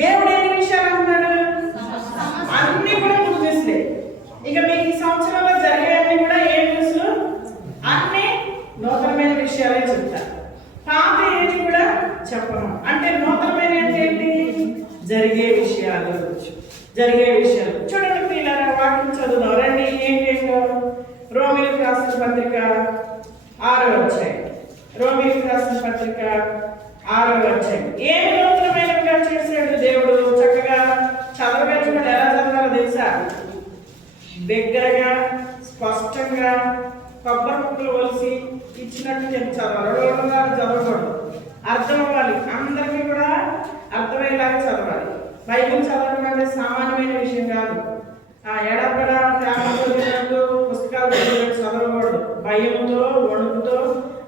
దేవుడు ఎన్ని విషయాలు అంటున్నాడు? అన్ని కూడా గుడ్ న్యూస్లే. ఇక మీకు ఈ సంవత్సరంలో జరిగేవన్నీ కూడా ఏ న్యూస్లు? అన్ని నూతనమైన విషయాలే చెప్తారు. పాత ఏది కూడా చెప్పను. అంటే నూతనమైన అంటే ఏంటి? జరిగే విషయాలు. చూడండి పిల్లరా, వాక్యం చదువుదాం రండి. ఏంటేంటో రోమీయులకు రాసిన పత్రిక 6వ అధ్యాయం. రోమీయులకు రాసిన పత్రిక 6వ అధ్యాయం. ఏమి నూతనమైనవిగా చేశాడు దేవుడు? చక్కగా చదవగలిగినప్పుడు ఎలా చదవాలో తెలుసా? దగ్గరగా స్పష్టంగా కొబ్బరి ముక్కలు వలిసి ఇచ్చినట్టు చదవాలి. చదవకూడదు, అర్థం అవ్వాలి. అందరికీ కూడా అర్థమయ్యేలాగా చదవాలి. బైబిల్ చదవడం అంటే సామాన్యమైన విషయం కాదు. ఎడపడ చదివినట్టు పుస్తకాలు చదవకూడదు. భయంతో, వణుకుతో.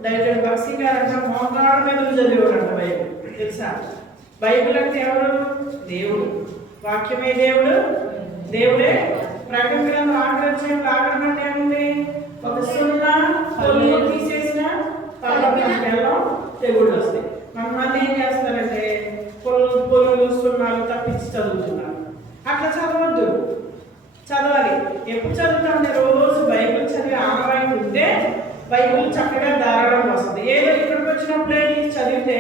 దయచేసి భక్తి గారంట మోకాళ్ళ మీద చదివాడంట బైబిల్. తెలుసా? బైబిల్ అంటే ఎవరు? దేవుడు. వాక్యమే దేవుడు, దేవుడే. ప్రకటన గ్రంథం 6వ అధ్యాయంలో ఆగడం ఏముంది? ఒక సున్నా పొల్లు తీసేసిన బెల్లం తెగుళ్ళు వస్తాయి. కొంతమంది ఏం చేస్తారంటే పొల్లు సున్నాలు తప్పించి చదువుతున్నారు. అట్లా చదవద్దు, చదవాలి. ఎప్పుడు చదువుతామంటే రోజు బైబిల్ చదివి ఆనవాయితీ ఉంటే బైబిల్ చక్కగా దారడం వస్తుంది. ఏదో ఇక్కడికి వచ్చినప్పుడే చదివితే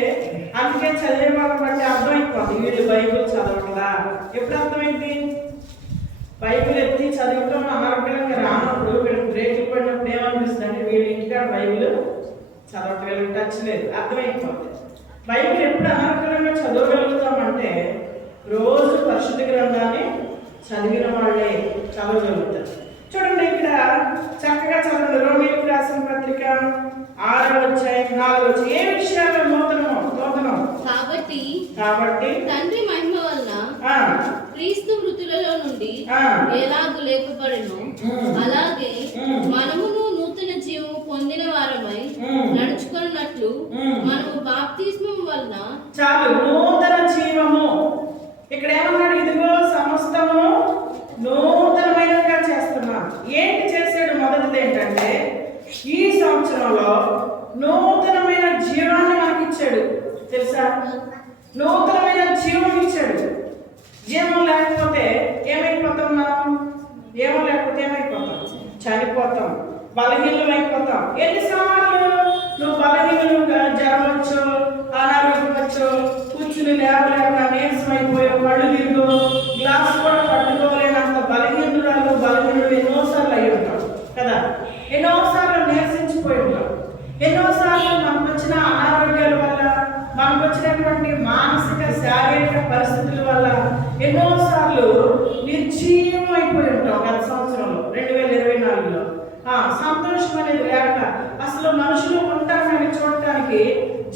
అందుకే చదివే వాళ్ళని బట్టి అర్థమైపోతుంది వీళ్ళు బైబిల్ చదవట్లా. ఎప్పుడు అర్థమైంది? బైబిల్ ఎత్తి చదివటం అనర్గళంగా రానప్పుడు, వీళ్ళకి బ్రేకులు పడినప్పుడు ఏమనిపిస్తుంది అంటే వీళ్ళ ఇంటికాడ బైబిల్ చదవటం వీళ్ళకి టచ్ లేదు, అర్థమైపోతుంది. బైబిల్ ఎప్పుడు అనర్గళంగా చదవగలుగుతామంటే రోజు పరిశుద్ధ గ్రంథాన్ని చదివిన వాళ్ళే చదవగలుగుతారు. చూడండి ఇక్కడ చక్కగా చదవండి. రోమీయులకు రాసిన పత్రిక 6వ అధ్యాయం 4వ వచనం. ఏ విషయాల్లో నూతనం? కాబట్టి తండ్రి మహిమ వలన క్రీస్తు మృతులలో నుండి ఎలాగూ లేపబడెనో అలాగే మనమును నూతన జీవము పొందిన వారమై నడుచుకున్నట్లు మనము బాప్తిస్మం వలన. చాలు, నూతన జీవము. ఇక్కడ ఏమన్నాడు? ఇదిగో సమస్తము నూతనమైనగా చేస్తున్నాం. ఏంటి చేశాడు? మొదటిది ఏంటంటే ఈ సంవత్సరంలో నూతనమైన జీవాన్ని మనకి ఇచ్చాడు. తెలుసా? నూతనమైన జీవం ఇచ్చాడు. జీవం లేకపోతే ఏమైపోతాం మనం? జీవం లేకపోతే ఏమైపోతాం? చనిపోతాం, బలహీనం అయిపోతాం. ఎన్నిసార్లు నువ్వు బలహీనంగా జ్వరం వచ్చు, అనారోగ్యం వచ్చు, కూర్చుని లేవలేక నీరసం అయిపోయావు, కళ్ళు తిరుగు, గ్లాస్ కూడా పట్టుకోలేనంత బలహీనుడు ఎన్నోసార్లు అయి ఉంటాం కదా. ఎన్నోసార్లు నీరసించిపోయి ఉంటాం. ఎన్నోసార్లు మనకు వచ్చిన అనారోగ్యాల వల్ల, మనకు వచ్చినటువంటి మానసిక శారీరక పరిస్థితుల వల్ల ఎన్నోసార్లు నిర్జీవం అయిపోయి ఉంటాం. గత సంవత్సరంలో 2024లో సంతోషం అనేది లేక అసలు మనుషులు ఉంటారని చూడటానికి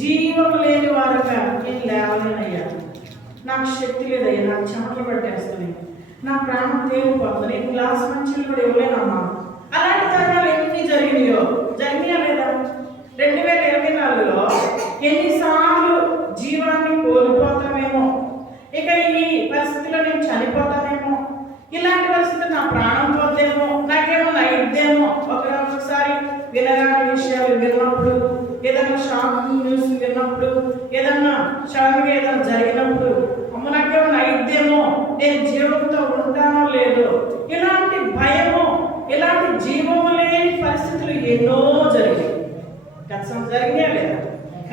జీవం లేని వారుగా నేను లేవలేనయ్యా, నాకు శక్తి లేదయ్యా, నాకు చెమటలు పట్టేస్తున్నాయి, నా ప్రాణం తేలిపోతుంది, నేను గ్లాస్ మంచిలు కూడా ఇవ్వలేనమ్మా. అలాంటి తరుణాలు ఎన్ని జరిగినాయా లేదా? 2024లో ఎన్నిసార్లు జీవాన్ని కోల్పోతామేమో, ఇక ఈ పరిస్థితిలో నేను చనిపోతానేమో, ఇలాంటి పరిస్థితి నా ప్రాణం పోతేమో, నాకేమన్నా అయిద్దేమో. ఒకసారి వినరాని విషయాలు విన్నప్పుడు, ఏదైనా షాకింగ్ న్యూస్ విన్నప్పుడు, ఏదన్నా షాకింగ్ ఏదైనా జరిగినప్పుడు, అమ్మ నాకేమన్నా అయిద్దేమో, నేను జీవంతో ఉంటానో లేదో, ఇలాంటి భయము, ఇలాంటి జీవము లేని పరిస్థితులు ఎన్నో జరిగాయి. గతం జరిగినా లేదా?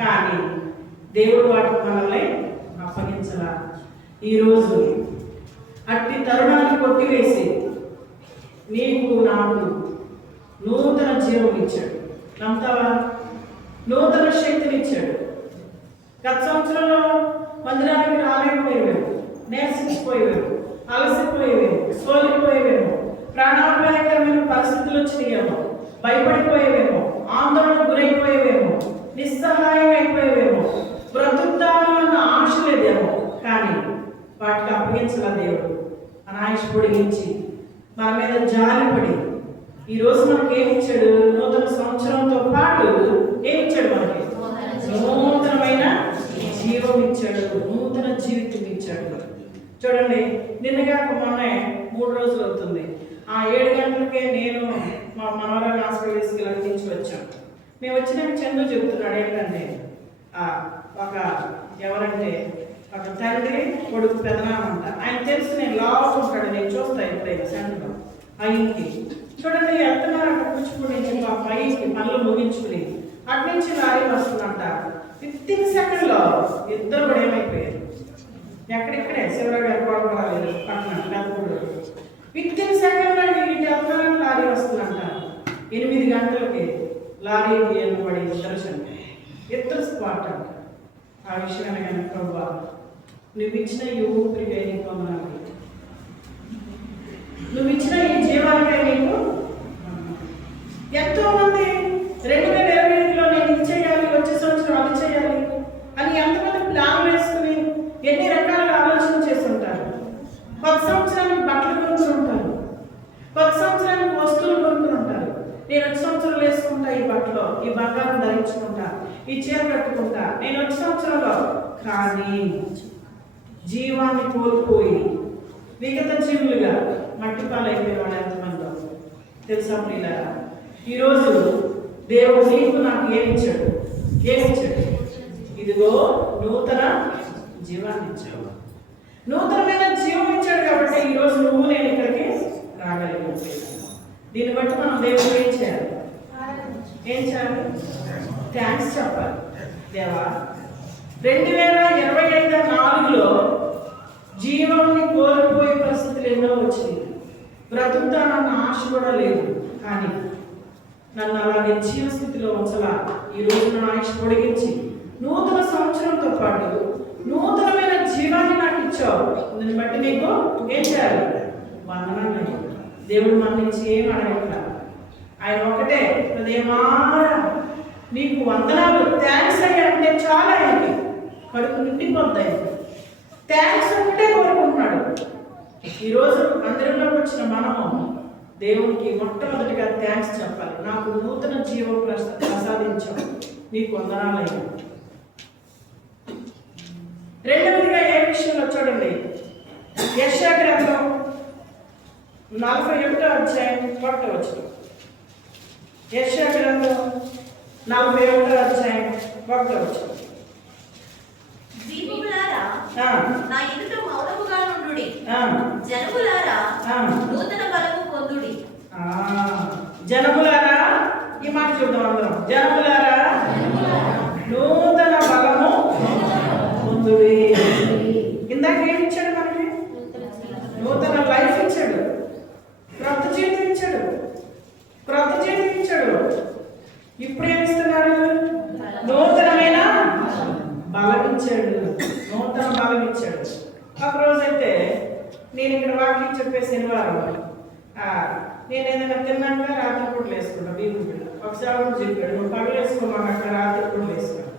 కానీ దేవుడు వాటిని మనల్ని అప్పగించలా. ఈరోజు అట్టి తరుణాన్ని కొట్టివేసి నీకు నాకు నూతన జీవం ఇచ్చాడు. నమ్ముతావా? నూతన శక్తిని ఇచ్చాడు. గత సంవత్సరంలో మందిరానికి రాలేకపోయేవేమో, నేర్చించిపోయేవేమో, అలసిపోయేవేమో, సోలిపోయేవేమో, ప్రాణాపాయకరమైన పరిస్థితులు వచ్చినాయేమో, భయపడిపోయేవేమో, ఆందోళన గురైపోయేవేమో, నిస్సహాయం అయిపోయేవేమో, బ్రతుకుతామన్న ఆశ లేదేమో. కానీ వాటికి అప్పగించాల దేవుడు. అనాయుష్ పొడిగించి మన మీద జాలిపడి ఈరోజు మనకి ఏమి ఇచ్చాడు? నూతన సంవత్సరంతో పాటు ఏమి ఇచ్చాడు? మనకి నూతనమైన జీవం ఇచ్చాడు, నూతన జీవితం ఇచ్చాడు. చూడండి, నిన్నగాక మొన్న 3 రోజులు అవుతుంది. 7 గంటలకే నేను మా మనవరాన్ని హాస్పిటల్ తీసుకెళ్ళి వచ్చాం. మేము వచ్చినాక చందు చెబుతున్నాడు ఏంటంటే ఎవరంటే ఒక తండ్రి కొడుకు పెదనామంట. ఆయన తెలుసు, నేను లావుకుంటాడు, నేను చూస్తా ఎప్పుడైనా సెంటర్లో ఆ ఇంటికి. చూడండి వెళ్తున్నారు అక్కడ కూర్చుకుని నుంచి ఆ పైకి పనులు ముగించుకుని అటు నుంచి లారీ వస్తుందంట. 15 సెకండ్లో ఇద్దరు కూడా ఏమైపోయారు. ఎక్కడిక్కడే శివరావు గారు కోడపడాలి పక్కన పెద్దపూడు. 15 సెకండ్లో ఇటు వెళ్తారని లారీ వస్తుందంట. 8 గంటలకి లారీ పడి ఇద్దరు స్పాట్ అంట. ఆ విషయాన్ని కనుక ప్రభా నువ్వు ఇచ్చిన ఈ ఊపిరిగా నీకు వందనాలు, నువ్వు ఇచ్చిన ఈ జీవానికై నీకు. ఎంతో మంది 2025లో నేను ఇది చేయాలి, వచ్చే సంవత్సరం అది చేయాలి అని ఎంతమంది ప్లాన్ వేసుకుని ఎన్ని రకాలుగా ఆలోచన చేస్తుంటారు. 10 సంవత్సరానికి బట్టలు కొనుక్కుని ఉంటారు, 10 సంవత్సరానికి వస్తువులు కొనుక్కుని ఉంటారు. నేను వచ్చే సంవత్సరం వేసుకుంటా ఈ బట్టలు, ఈ బంగారం ధరించుకుంటా, ఈ చీర కట్టుకుంటా నేను వచ్చే సంవత్సరంలో. కానీ జీవాన్ని కోల్పోయి మిగతా జీవులుగా మట్టి పాలైపోయిన వాళ్ళు ఎంతమందో తెలుసా ప్రియులారా? ఈరోజు దేవుడు నీకు నాకు ఏమిచ్చాడు? ఇదిగో నూతన జీవాన్ని ఇచ్చాడు, నూతనమైన జీవం ఇచ్చాడు. కాబట్టి ఈరోజు నువ్వు నేను ఇక్కడికి రాగలిగాను. దీన్ని బట్టి మనం దేవుడు ఏం చేయాలి? థ్యాంక్స్ చెప్పాలి. దేవా 2025 4లో జీవాన్ని కోల్పోయే పరిస్థితులు ఎన్నో వచ్చినాయి. బ్రతుకుతానన్న ఆశ కూడా లేదు, కానీ నన్ను అలాగే జీవస్థితిలో ఉంచలా. ఈ రోజు నా ఆయుష్ పొడిగించి నూతన సంవత్సరంతో పాటు నూతనమైన జీవాన్ని నాకు ఇచ్చావు. దీన్ని బట్టి నీకు ఏం చేయాలి? వందనాలు. దేవుడు మన నుంచి ఏం అడగట్లా. ఆయన ఒకటే హృదయమారా నీకు వందనాలు, థ్యాంక్స్ అయ్యా అంటే చాలా అయింది, కడుపు నిండిపోద్దాయి. థ్యాంక్స్ ఒకటే కోరుకుంటున్నాడు. ఈరోజు అందరిలోకి వచ్చిన మనము దేవునికి మొట్టమొదటిగా థ్యాంక్స్ చెప్పాలి. నాకు నూతన జీవం ప్రసాదించావు, నీకు వందనాలయ్యా. రెండవదిగా ఏ విషయంలో చూడండి, యెషయా గ్రంథం 41వ అధ్యాయం 1వ వచనం. యెషయా గ్రంథం 41వ అధ్యాయం 1వ వచనం. దీపులారా నా ఎదుట మౌనముగా నుండుడి, జనములారా నూతన బలము పొందుడి. జనములారా, ఈ మాట చూద్దాం అందరం. జనములారా నూతన బలము పొందుడి. ఇందాక ఏమి ఇచ్చాడు మనకి? నూతన లైఫ్ ఇచ్చాడు, క్రొత్త జీవితం ఇచ్చాడు, క్రొత్త జీవితం ఇచ్చాడు. ఇప్పుడు ఏమిస్తున్నాడు? నూతనమైన బలం ఇచ్చాడు, నూతన బలం ఇచ్చాడు. ఒక రోజైతే నేను ఇక్కడ వాకింగ్ చెప్పే శనివారం నేను ఏదైనా తిన్నాక రాత్రిపూటలు వేసుకుంటా బీపీ బిడ్డ. ఒకసారి కూడా చెప్పాడు, నువ్వు పగలు వేసుకోమాక అక్కడ రాత్రిపూటలు వేసుకున్నాను.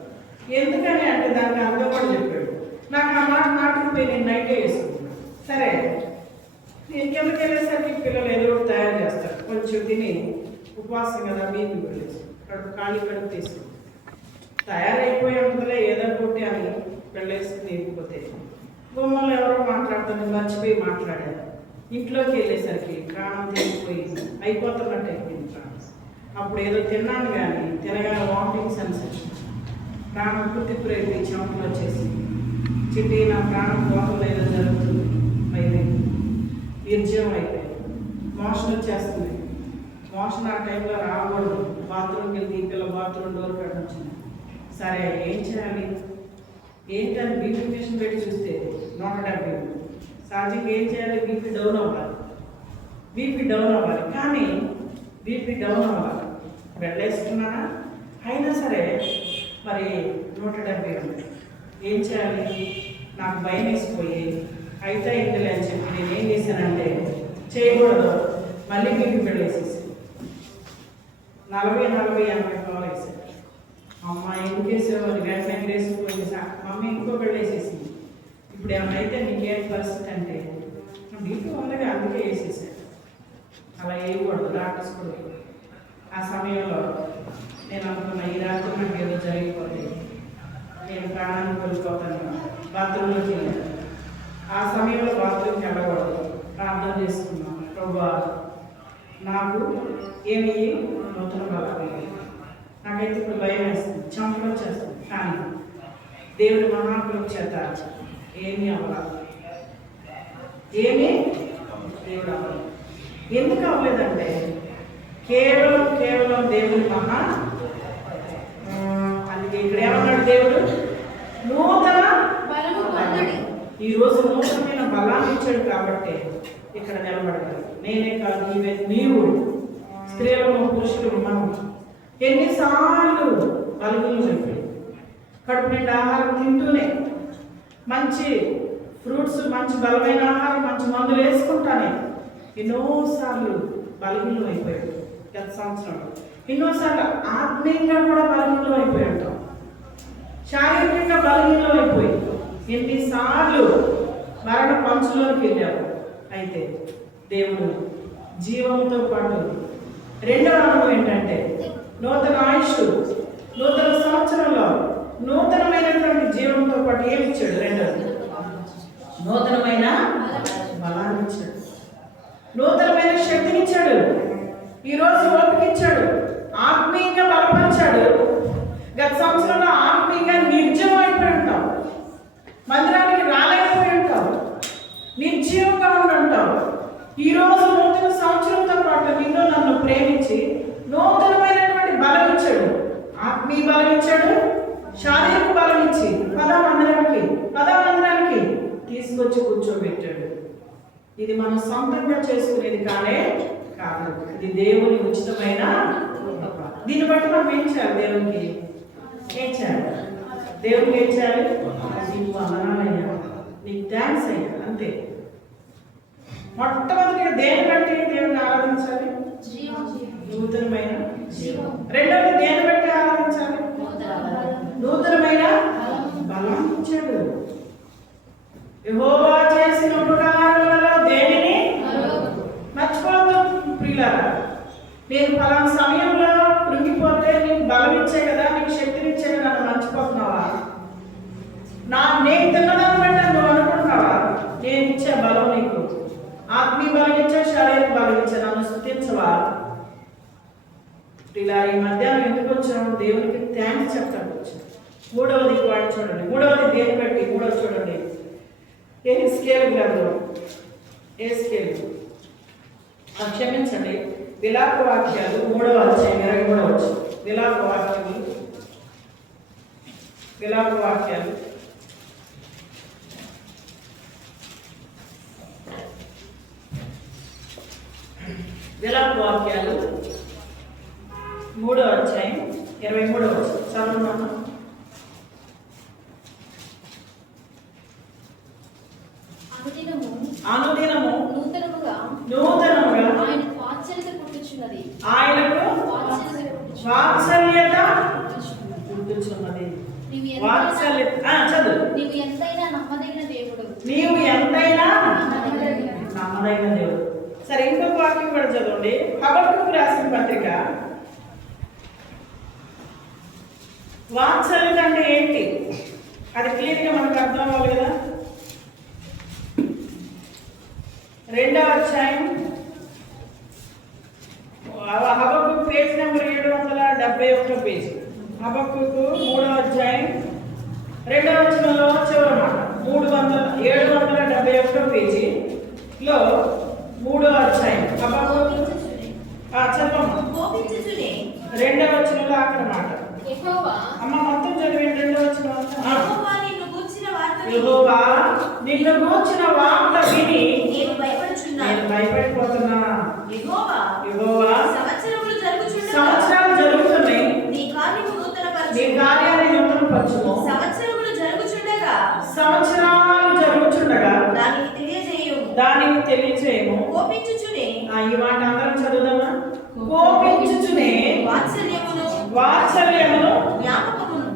ఎందుకని అంటే దానికి అర్థం కూడా చెప్పాడు. నాకు ఆ మాట నాటుకుపోయి నేను నైటే వేసుకుంటున్నాను. సరే, నేను కిందకి వెళ్ళేసరికి పిల్లలు ఏదో తయారు చేస్తారు, కొంచెం తిని ఉపవాసం కదా బీపీ బిడ్డలు కడుపు ఖాళీ కడుపు తీసుకుంటాను. తయారైపోయి ఉంటుందిలే ఏదో ఒకటి అని వెళ్ళేసుకుని వెళ్ళిపోతే గుమ్మలు ఎవరో మాట్లాడుతుంది, మర్చిపోయి మాట్లాడారు. ఇంట్లోకి వెళ్ళేసరికి ప్రాణం తిరిగిపోయి అయిపోతున్నట్టు అయిపోయింది ప్రాణం. అప్పుడు ఏదో తిన్నాను కానీ తినగానే వామిటింగ్ సెన్సేషన్, ప్రాణం పుట్టిపోయి చెమటలు వచ్చేసి చిట్టి నా ప్రాణం పోవడం ఏదో జరుగుతుంది, అయిపోయింది, నిర్జీవం అయిపోయింది. మోషన్ వచ్చేస్తుంది. మోషన్ ఆ టైంలో రాకూడదు. బాత్రూమ్కి వెళ్ళి ఈ పిల్ల బాత్రూమ్ డోర్ కట్ట వచ్చింది. సరే ఏం చేయాలి ఏంటని బీపీ మిషన్ పెట్టి చూస్తే 170. సహజంగా ఏం చేయాలి? బీపీ డౌన్ అవ్వాలి, బీపీ డౌన్ అవ్వాలి. కానీ బీపీ డౌన్ అవ్వాలి, వెళ్ళేసుకున్నానా? అయినా సరే మరి 170 ఉంది. ఏం చేయాలి? నాకు భయం వేసిపోయి అయితే ఇంటిలే అని చెప్పి నేను ఏం చేశానంటే చేయకూడదు, మళ్ళీ బీపీ పెట్టేసేసి 40-80 కాల్ వేసాను. అమ్మ ఎందుకు వేసేవారు? వెంటనే వేసుకుపోయింది. మమ్మీ ఇంకో బిడ్డ వేసేసింది. ఇప్పుడు ఏమైతే నీకేం పరిస్థితి అంటే బీపీ ఉందిగా అందుకే వేసేసాను. అలా వేయకూడదు, డాక్టర్స్ కూడా. ఆ సమయంలో నేను అనుకున్నా ఈ రాత్రి నాకు ఏదో జరిగిపోతే నేను ప్రాణాన్ని కోల్పోతాను. బాత్రూంలోకి వెళ్ళాను. ఆ సమయంలో బాత్రూమ్కి వెళ్ళకూడదు, ప్రార్థన చేసుకున్నాను. ప్రభువా నాకు ఏమి నూతన బలం. నాకైతే ఇప్పుడు భయం వేస్తుంది, చెమటలు వచ్చేస్తుంది. కానీ దేవుడి మహాకృప చేత ఏమీ అవ్వాలి, ఏమీ దేవుడు అవ్వాలి. ఎందుకు అవ్వలేదంటే కేవలం దేవుని మహా అందుకే ఇక్కడ ఏమన్నాడు దేవుడు? నూతన బలము పొందుడి. ఈరోజు నూతనమైన బలాన్ని ఇచ్చాడు కాబట్టి ఇక్కడ నిలబడగలరు. నేనే కాదు, నీవు స్త్రీలను పురుషులు మనం ఎన్నిసార్లు బలహీనలు అయిపోయి కడుపు నిండా ఆహారం తింటూనే మంచి ఫ్రూట్స్, మంచి బలమైన ఆహారం, మంచి మందులు వేసుకుంటానే ఎన్నోసార్లు బలహీనం అయిపోయాడు. గత సంవత్సరంలో ఎన్నోసార్లు ఆత్మీయంగా కూడా బలహీనం అయిపోయి ఉంటాం, శారీరకంగా బలహీనం అయిపోయి ఎన్నిసార్లు మరణ పంచులోకి వెళ్ళాము. అయితే దేవుడు జీవంతో పాటు రెండవ అనుభవం ఏంటంటే నూతన ఆయుష్, నూతన సంవత్సరంలో నూతనమైనటువంటి జీవంతో పాటు ఏమి ఇచ్చాడు? రెండవది నూతనమైన బలాన్ని ఇచ్చాడు, నూతనమైన శక్తిని ఇచ్చాడు, ఈరోజు ఓపిక ఇచ్చాడు, ఆత్మీయంగా బలపరిచాడు. గత సంవత్సరంలో ఆత్మీయంగా నిర్జీవం అయిపోయి ఉంటాం, మందిరానికి రాలేకపోయి ఉంటాం, నిర్జీవంగా ఉండి ఉంటాం. ఈరోజు నూతన సంవత్సరంతో పాటు నిన్ను నన్ను ప్రేమించి నూతనమైనటువంటి బలం ఇచ్చాడు, ఆత్మీయ బలం ఇచ్చాడు, శారీరక బలం ఇచ్చి పదమందిరానికి తీసుకొచ్చి కూర్చోబెట్టాడు. ఇది మనం సొంతంగా చేసుకునేది కానే కాదు, ఇది దేవుని ఉచితమైన. దీన్ని బట్టి మనం ఏం చేయాలి? దేవునికి ఏం చేయాలి? దేవునికి ఏం చేయాలి? నీకు వందనాలయ్యా, నీకు థ్యాంక్స్ అయ్యా, అంతే. మొట్టమొదటిగా దేని బట్టి దేవుని ఆరాధించాలి? నూతనమైన జీవం. రెండవది దేని బట్టి ఆరాధించాలి? నూతనమైన బలం ఇచ్చాడు. యెహోవా చేసిన ఉపకారములలో దేనిని మర్చిపోవద్దు ప్రియులారా. నేను పలానా సమయంలో కృంగిపోతే నీకు బలం ఇచ్చే కదా, నీకు శక్తిని ఇచ్చే కదా, నన్ను మర్చిపోతున్నావా? నేను తిన్నదాన్ని బట్టి నువ్వు అనుకుంటున్నావా? నేను ఇచ్చే బలం నీకు ఆత్మీయ బలం ఇచ్చా, శారీరక బలం ఇచ్చా, నన్ను స్తుతించవా? ఇలా ఈ మధ్యాహ్నం ఎందుకు వచ్చాము? దేవునికి థ్యాంక్స్ చెప్తాను వచ్చాను. మూడవది వాడు చూడండి, మూడవది దేని బట్టి? మూడవది చూడండి, ఏ స్కేల్ గ్రంథం, ఏ స్కేల్ క్షమించండి, విలాప వాక్యాలు 3వ అధ్యాయం 23వ వచనం. విలాప వాక్యాలు విలాప వాక్యాలు విలాప వాక్యాలు 3వ అధ్యాయం 23వ వచనం చదువుతున్నాను. అనుదినము నూతనముగా ఆయనకు వాత్సల్యత పుట్టుచున్నది. చదువు. నీవు ఎంతైనా నమ్మదగిన దేవుడు. సరే, ఇంకొక వాక్యం కూడా చదవండి. హబక్కూకు రాసిన పత్రిక. వాత్సల్యత అంటే ఏంటి? అది క్లియర్గా మనకు అర్థం అవ్వాలి కదా. 2వ అధ్యాయం హబక్కూకు పేజ్ నెంబర్ 771 పేజీ. హబక్కూకు 3వ అధ్యాయం 2వ వచనంలో చివరి మాట 771 పేజీలో 3వ అధ్యాయం హబక్కూకు చదవమ్మా. 2వ వచనంలో ఆఖరి మాట. అమ్మ మొత్తం చదివేంటి? 2వ వచనం. యెహోవా నిన్ను గూర్చిన వార్త విని నేను భయపడిపోతున్నా. యెహోవా సంవత్సరాలు జరుగుతున్నాయి, నీ కార్యాన్ని నూతనపరచుము. సంవత్సరాలు జరుగుచుండగా దానికి తెలియజేయము. ఈ మాట అందరం చదువుదామా? కోపించుచునే వాత్సల్యమును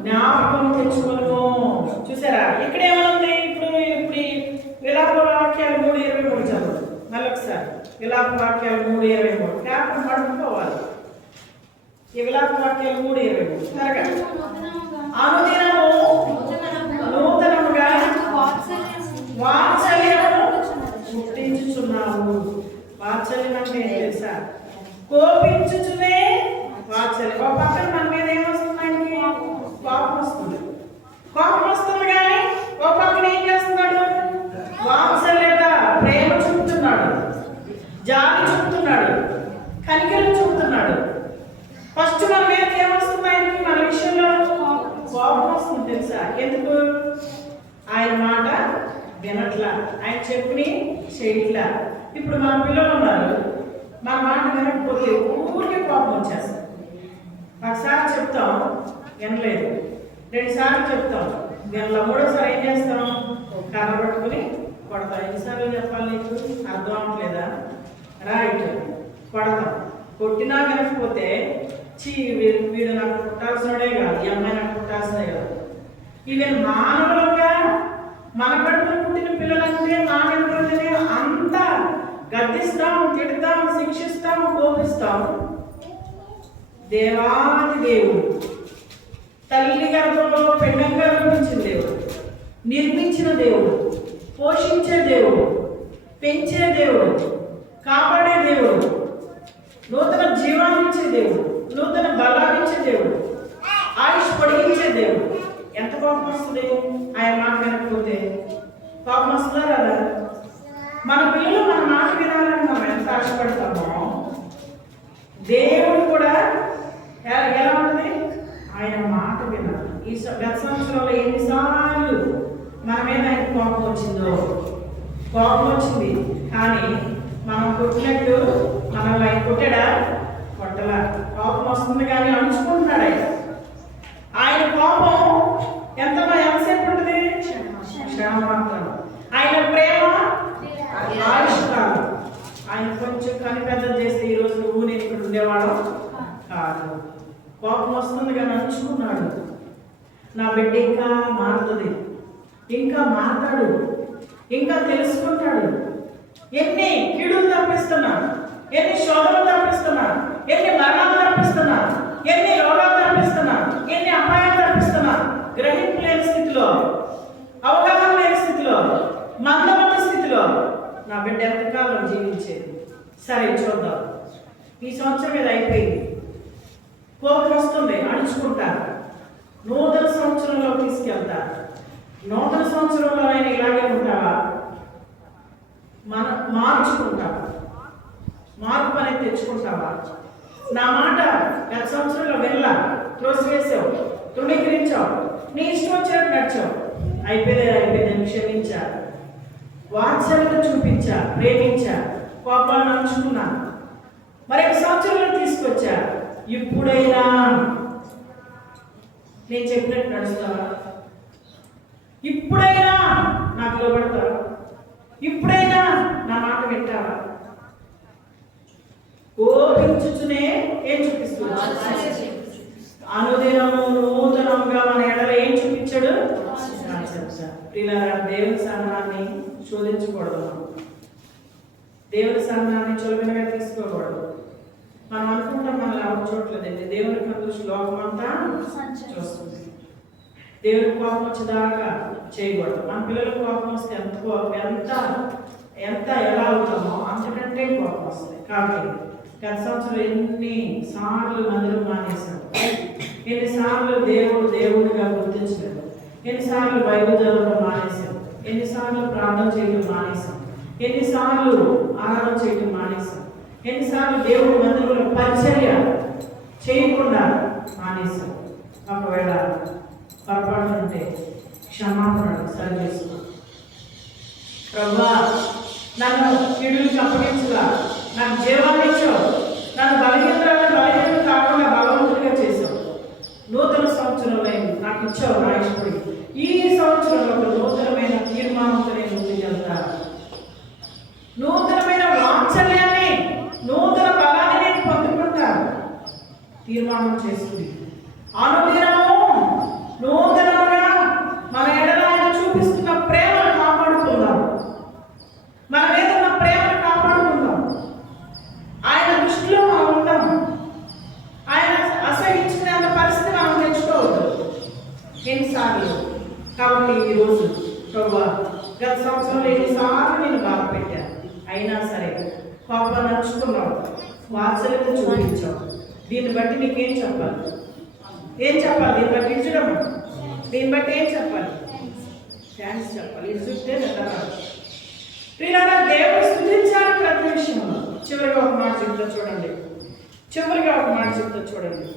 జ్ఞాపకం తెచ్చుకొనుము. చూసారా ఇక్కడ ఏమనుంది? ఇప్పుడు విలాప వాక్యాలు 3:23 చదువు మళ్ళొకసారి. విలాప వాక్యాలు 3:23 పేపర్ మడుపుకోవాలి. ఈ విలాప వాక్యాలు 3:23 త్వరగా. అనుదినము నూతనముగా వాత్సల్యమును పుట్టించుచున్నావు. వాత్సల్యం అంటే ఏం తెలుసా? కోపించుచునే వాత్సల్యం. ఒక పక్కన మన మీద ఏమొస్తుందండి? కోపం వస్తుంది. కోపం వస్తుంది కానీ ఒక పక్కన ఏం చేస్తున్నాడు? వినట్లా, ఆయన చెప్పి చేయట్లా. ఇప్పుడు మన పిల్లలు ఉన్నారు, మన మాట వినకపోతే ఊరికే కోపం వచ్చేస్తుంది. ఒకసారి చెప్తాం వినలేదు, 2 సార్లు చెప్తాం వినలా, 3వ సారి ఏం చేస్తాం? కర్ర పట్టుకుని కొడతాం. ఎన్నిసార్లు చెప్పాలి నీకు? అర్థం అవట్లేదా? రైట్, కొడతాం. కొట్టినా వినకపోతే వీడు నాకు పుట్టాల్సినడే కాదు, ఈ అమ్మాయి నాకు పుట్టాల్సినదే కాదు. ఈవెన్ మానవులుగా మన కడుపులో పుట్టిన పిల్లలంటే మానవులనే అంత గద్దిస్తాం, తిడతాం, శిక్షిస్తాం, కోపిస్తాం. దేవాది దేవుడు, తల్లి గర్భంలో పెండంగా రూపించిన దేవుడు, నిర్మించిన దేవుడు, పోషించే దేవుడు, పెంచే దేవుడు, కాపాడే దేవుడు, నూతన జీవాన్నిచ్చే దేవుడు, నూతన బలాన్నిచ్చే దేవుడు, ఆయుష్ పొడిగించే దేవుడు. ఎంత కోపం వస్తుంది ఆయన మాట వినకపోతే? కోపం వస్తుందా కదా? మన పిల్లలు మన మాట వినాలని మనం ఎంత ఆశపడతామో, దేవుడు కూడా ఎలా ఉంటుంది? ఆయన మాట వినాలి. ఈ గత సంవత్సరంలో ఎన్నిసార్లు మన మీద ఆయన కోపం వచ్చిందో. కోపం వచ్చింది కానీ మనం కొట్టినట్టు మనల్ని ఆయన కొట్టాడా? కొట్టలా. కోపం వస్తుంది కానీ అణుచుకుంటున్నాడు ఆయన. ఆయన కోపం ఎంతసేపు ఉంటుంది? క్షణమాత్రం. ఆయన ప్రేమ ఆయుష్కాలం. ఆయన కొంచెం కని పెద్దలు చేస్తే ఈరోజు నువ్వు నేను ఇక్కడ ఉండేవాడు కాదు. కోపం వస్తుంది కానీ అణుచుకున్నాడు. నా బిడ్డ ఇంకా మారుతుంది, ఇంకా మారతాడు, ఇంకా తెలుసుకుంటాడు. ఎన్ని కీడులు తప్పిస్తున్నా, ఎన్ని శోధనలు తప్పిస్తున్నా, ఎన్ని మరణాలు తప్పిస్తున్నా, ఎన్ని రోగాలు తప్పిస్తున్నా, ఎన్ని అపాయాలు తప్పిస్తున్నా, గ్రహింపు లేని స్థితిలో, అవగాహన లేని స్థితిలో, మందమైన స్థితిలో నా బిడ్డ ఎంతకాలం జీవించేది. సరే చూద్దాం. ఈ సంవత్సరం మీద అయిపోయింది, కోపం వస్తుంది, అణుచుకుంటారు. నూతన సంవత్సరంలో తీసుకెళ్తారు. నూతన సంవత్సరంలో ఆయన ఇలాగే ఉంటావా? మార్చుకుంటావా? మార్పు అనేది తెచ్చుకుంటావా? నా మాట గత సంవత్సరంలో వెళ్ళా, త్రోసివేసావు, తృణీకరించావు, నీ ఇష్టం వచ్చినట్టు నడిచావు. అయిపోయిందని క్షమించా, వాత్సల్యత చూపించా, ప్రేమించా, కోపాన్ని అంచుకున్నా. మరొక సంవత్సరంలో తీసుకొచ్చా. ఇప్పుడైనా నేను చెప్పినట్టు నడుస్తావా? ఇప్పుడైనా నాకు లోబడతావా? ఇప్పుడైనా నా మాట వింటావా? కోపించుచునే ఏం చూపిస్తున్నా? అనుదినము నూతనంగా మన ఎడల ఏం చూపించాడు? ప్రియులారా, దేవుని సహనాన్ని శోధించకూడదు. దేవుని సహనాన్ని చులకనగా తీసుకోకూడదు. మనం అనుకుంటాం మనల్ని ఎవరు చూడలేదండి. దేవుని కళ్ళు లోకం అంతా చూస్తుంది. దేవుని కోపం వచ్చేదాకా చేయకూడదు. మన పిల్లలకు కోపం వస్తే ఎంత ఎలా అవుతామో అంతకంటే కోపం వస్తుంది. కాబట్టి గత సంవత్సరం ఎన్నిసార్లు మందిరం మానేశాం, ఎన్నిసార్లు దేవుడిగా గుర్తించలేదు, ఎన్నిసార్లు బైబిల్ చదవడం మానేశాం, ఎన్నిసార్లు ప్రార్థన చేయడం మానేశాం, ఎన్నిసార్లు ఆరాధన చేయడం మానేశాం, ఎన్నిసార్లు దేవుడి మందిరంలో పరిచర్య చేయకుండా మానేశాం. ఒకవేళ పొరపాటు ఉంటే క్షమాపణలు సరి చేసుకో. ప్రభువా, నన్ను కీడులకు అప్పగించగా నాకు జీవాన్ని ఇచ్చావు, నన్ను బలహీనతలు కాకుండా బలవంతుడిగా చేశావు. నూతన సంవత్సరంలో నాకు ఇచ్చావు నా ఇష్టపడి. ఈ సంవత్సరంలో ఒక నూతనమైన తీర్మానంతో నేను ముందుకెళ్తా. నూతనమైన వాత్సల్యాన్ని, నూతన బలాన్ని నేను పొందుకుంటాను. తీర్మానం చేసుకుని అనుదినము నూతనంగా మన ఎడల ఆయన చూపిస్తున్న ప్రేమను కాపాడుకుందాం. మన మీద ఉన్న ప్రేమను కాపాడుకుందాం. ఆయన దృష్టిలో మనం ఉంటాం. ఆయన అసహించుకునేంత పరిస్థితి మనం తెచ్చుకోవద్దు ఎన్నిసార్లు. కాబట్టి ఈరోజు ప్రభువా, గత సంవత్సరంలో ఎన్నిసార్లు నేను బాధ పెట్టాను, అయినా సరే కోపాన్ని నడుచుకున్నావు, వాత్సల్యత చూపించావు. దీన్ని బట్టి నీకేం చెప్పాలి? ఏం చెప్పాలి? దీన్ని బట్టి ఇచ్చడం, దీన్ని బట్టి ఏం చెప్పాలి? థ్యాంక్స్ చెప్పాలి. ఇది చూస్తే నిద్రరాదు. ప్రియులారా, దేవుడు స్తుతించాలి ప్రతి విషయంలో. చివరిగా ఒక మాట చెప్తా చూడండి.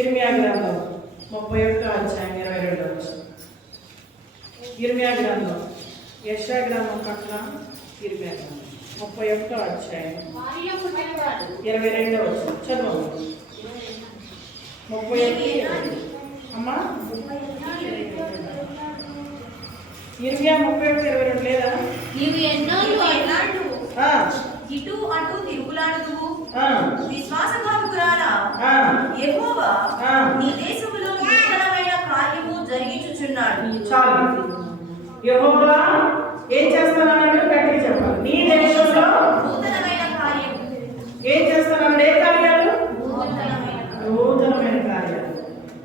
ఇర్మియా గ్రంథం 31 అధ్యాయం 22 వచనం. ఇర్మియా గ్రంథం యెషయా గ్రంథం పట్ల 31వ అధ్యాయం 22వ వచనం చదువు. 31 అమ్మా 31 లేదా? నీవు ఎన్నాళ్ళు ఇటు అటు తిరుగులాడుదువు, విశ్వాసఘాతకురాలా, యెహోవా నీ దేశములో నూతనమైన కార్యము జరిగించుచున్నాడు. చాలు. యెహోవా ఏం చేస్తానన్నాడు? గట్టిగా చెప్పాలి. నీ దేశంలో నూతనమైన కార్యము ఏం చేస్తానన్నాడు? ఏ కార్యాలు? నూతనమైన నూతనమైన కార్యాలు.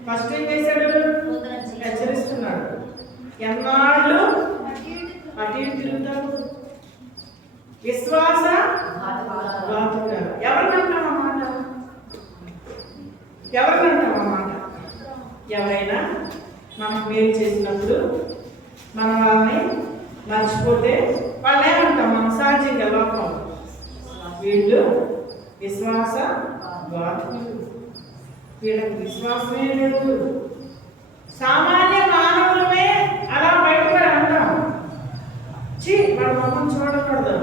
ఫస్ట్ ఏం చేశాడు? నూతన జీవితం. హెచ్చరిస్తున్నాడు. ఎన్నాళ్ళు అటు ఇటు తిరుగుతావు? విశ్వాస ఘాతకురాలు. ఎవరినంటాం అన్నమాట? ఎవరినంటాం అన్నమాట? ఎవరైనా మనకు మేలు చేసినప్పుడు మన వాళ్ళని మర్చిపోతే వాళ్ళు ఏమంటాం? మనం సహజంగా లోపం వీళ్ళు విశ్వాస ఘాతకులు, వీళ్ళకి విశ్వాసమే లేదు. సామాన్య మానవులమే అలా బయటపడి అంటాం. వాడు మొహం చూడకూడదు,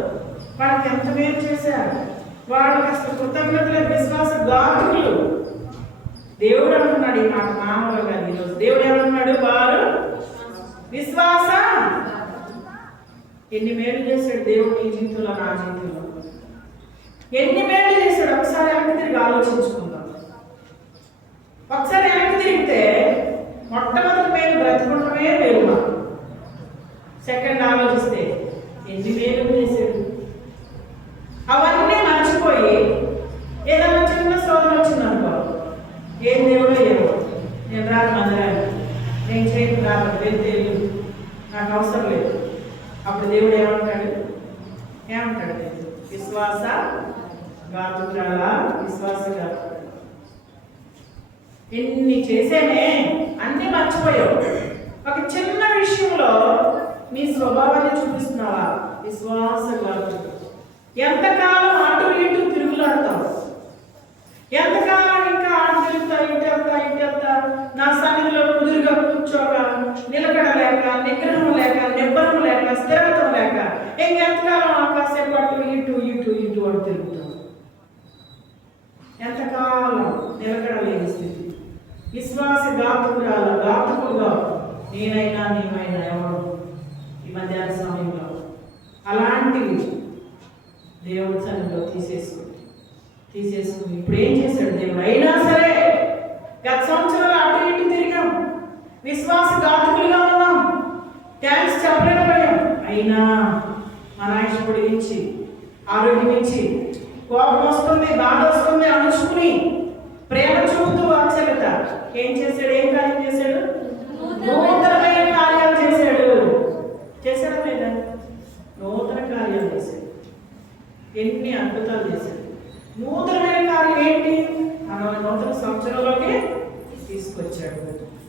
వాడికి ఎంత మేలు చేశారు, వాళ్ళకి అసలు కృతజ్ఞతలే. విశ్వాస ఘాతకులు. దేవుడు అంటున్నాడు ఈ మాట మానవులు కాదు. ఈరోజు దేవుడు ఏమన్నాడు? వారు విశ్వాస. ఎన్ని మేలు చేశాడు దేవుడు నీ జీవితంలో, నా జీవితంలో ఎన్ని మేలు చేశాడు. ఒకసారి వెనక్కి తిరిగి ఆలోచించుకుందాం. ఒకసారి వెనక్కి తిరిగితే మొట్టమొదటి మేలు బ్రతుకుంటమే మేలు. సెకండ్ ఆలోచిస్తే ఎన్ని మేలు చేశాడు. అవన్నీ మర్చిపోయి ఏదైనా చిన్న శోధన వచ్చిందనుకో, ఏం దేవుడో ఏమో, నేను రాను మందిరాన్ని, నేను చేయకు రాను, వెళ్తే నాకు అవసరం లేదు. అప్పుడు దేవుడు ఏమంటాడు? విశ్వాస ఘాతకురాలా, విశ్వాస ఘాతకురాలా. ఎన్ని చేసేనే అన్ని మర్చిపోయావు. ఒక చిన్న విషయంలో నీ స్వభావాన్ని చూపిస్తున్నావా? విశ్వాస ఘాతకుడు. ఎంతకాలం అటు ఇటు తిరుగులాడతావు? ఎంతకాలం ఇంకా ఆడు తిరుగుతావు? ఇటు వెళ్తా నా సన్నిధిలో కుదురుగా కూర్చోగా, నిలకడలేక, నిగ్రహం లేక, నిబ్బరం లేక, స్థిరత్వం లేక ఇంకెంతకాలం కాసేపు అటు ఇటు అటు తిరుగుతావు? ఎంతకాలం నిలకడలేని స్థితి. విశ్వాస ఘాతకులుగా నేనైనా నీవైనా ఎవరు ఈ మధ్యాహ్న సమయంలో అలాంటివి దేవుడి సన్నిధిలో తీసేసుకుని ఇప్పుడు ఏం చేశాడు దేవుడు? అయినా సరే గత సంవత్సరాలు అటు ఇటు తిరిగాం, విశ్వాస ఘాతకులుగా ఉన్నాం, థ్యాంక్స్ చెప్పలేకపోయాం. అయినా మన ఆయుష్ పొడిగించి, ఆరోగ్యం ఇచ్చి, కోపం వస్తుంది, బాధ వస్తుంది అణుచుకుని ప్రేమ చూపుతూ వాత్సల్యత ఏం చేశాడు? ఏం కార్యం చేశాడు? నూతనమైన కార్యాలు చేశాడు. చేశాడా లేదా? నూతన కార్యాలు చేశాడు. ఎన్ని అద్భుతాలు చేశాడు. నూతనమైన కార్యం ఏంటి? మన నూతన సంవత్సరంలోకి తీసుకొచ్చాడు.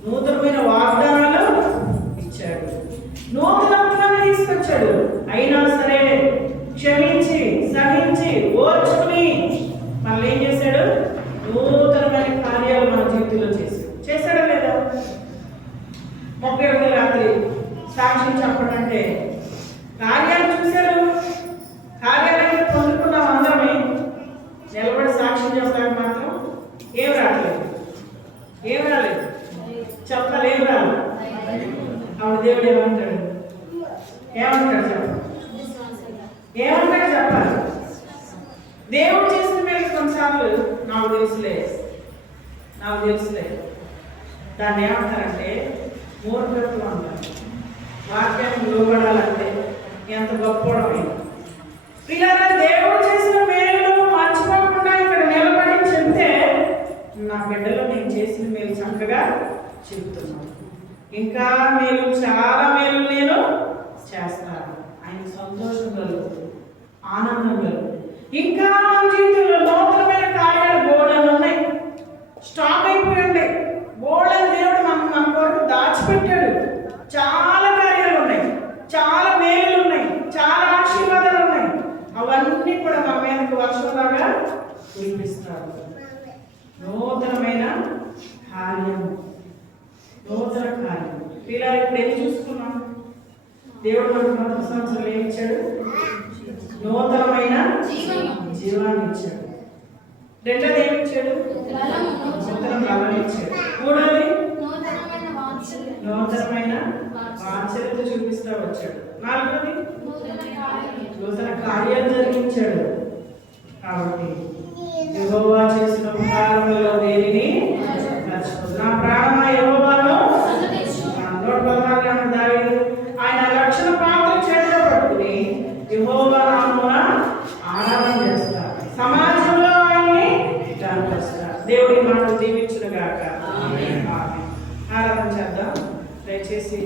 నూతనమైన వాగ్దానాలు ఇచ్చాడు. నూతనత్వాన్ని తీసుకొచ్చాడు. అయినా సరే క్షమించి, సహించి, ఓర్చుకుని మళ్ళీ ఏం చేశాడు? నూతనమైన కార్యాలు మన జీవితంలో చేశాడా లేదా? 31 రాత్రి సాక్ష్యం చెప్పడంటే కార్యాలు చూశారు. కార్యాలైతే పొందుకున్నాం అందరమే. నిలబడి సాక్ష్యం చెప్పడానికి మాత్రం ఏం రాలేదు. చెప్పాలి, ఏం రాలేదు. ఆవిడ దేవుడు ఏమంటాడు చెప్పాలి. దేవుడు చేసిన మేలు కొన్నిసార్లు నాకు తెలుసులే దాన్ని ఏమంటారంటే మూర్ఖత్వం అంటారు. వాక్యాన్ని లోబడాలంటే ఎంత గొప్పవడమే. పిల్లలు దేవుడు చేసిన మేలు మర్చిపోకుండా ఇక్కడ నిలబడి చెప్తే నా బిడ్డలో నేను చేసిన మేలు చక్కగా చెప్తున్నాను. ఇంకా మేలు, చాలా మేలు నేను చేస్తాను. ఆయన సంతోషం కలుగుతుంది, ఆనందం కలుగుతుంది. ఇంకా మన జీవితంలో నూతనమైన కార్యాలు బోల్డెన్ ఉన్నాయి, స్టాక్ అయిపోయింది. బోల్డెన్ దేవుడు మన కొరకు దాచిపెట్టాడు. చాలా కార్యాలు ఉన్నాయి, చాలా మేలు ఉన్నాయి, చాలా ఆశీర్వాదాలు ఉన్నాయి. అవన్నీ కూడా మన మీదకి వర్షంలాగా కురిపిస్తాడు. నూతనమైన కార్యం. పిల్లలు ఇప్పుడు ఎన్ని చూసుకున్నాం? దేవుడు మనకు నూతన సంవత్సరం ఏమి ఇచ్చాడు? నూతనమైన జీవాన్ని ఇచ్చాడు. రెండోది ఏమి ఇచ్చాడు? నూతన బలం ఇచ్చాడు. మూడోది నూతనమైన ఆశ్చర్యత చూపిస్తూ వచ్చాడు. నాలుగోది నూతన కార్యాలు జరిగించాడు. కాబట్టి యెహోవా చేసిన ఉపకారములలో దేనిని మర్చిపోదు. నా ప్రాణమా యెహోవాను 116 అన్న దావీదు ఆయన రక్షణ పాత్ర చేతిలో పట్టుకుని యెహోవా నామమున ఆరాధన చేస్తారు. సమాజంలో ఆయన్ని గణపరుస్తారు. దేవుడి మాటలు దీవించును గాక. ఆమేన్. ఆరాధన చేద్దాం. దయచేసి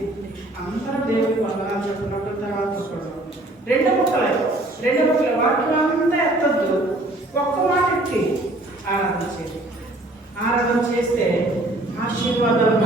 అందరూ దేవుడికి వందనాలు చెప్పుకున్నప్పుడు తర్వాత రెండు ముక్కలు వాక్యం అంతా ఎత్తద్దు, ఒక్క మాట ఎత్తి ఆరాధన చేయండి. ఆరాధన చేస్తే ఆశీర్వాదాలు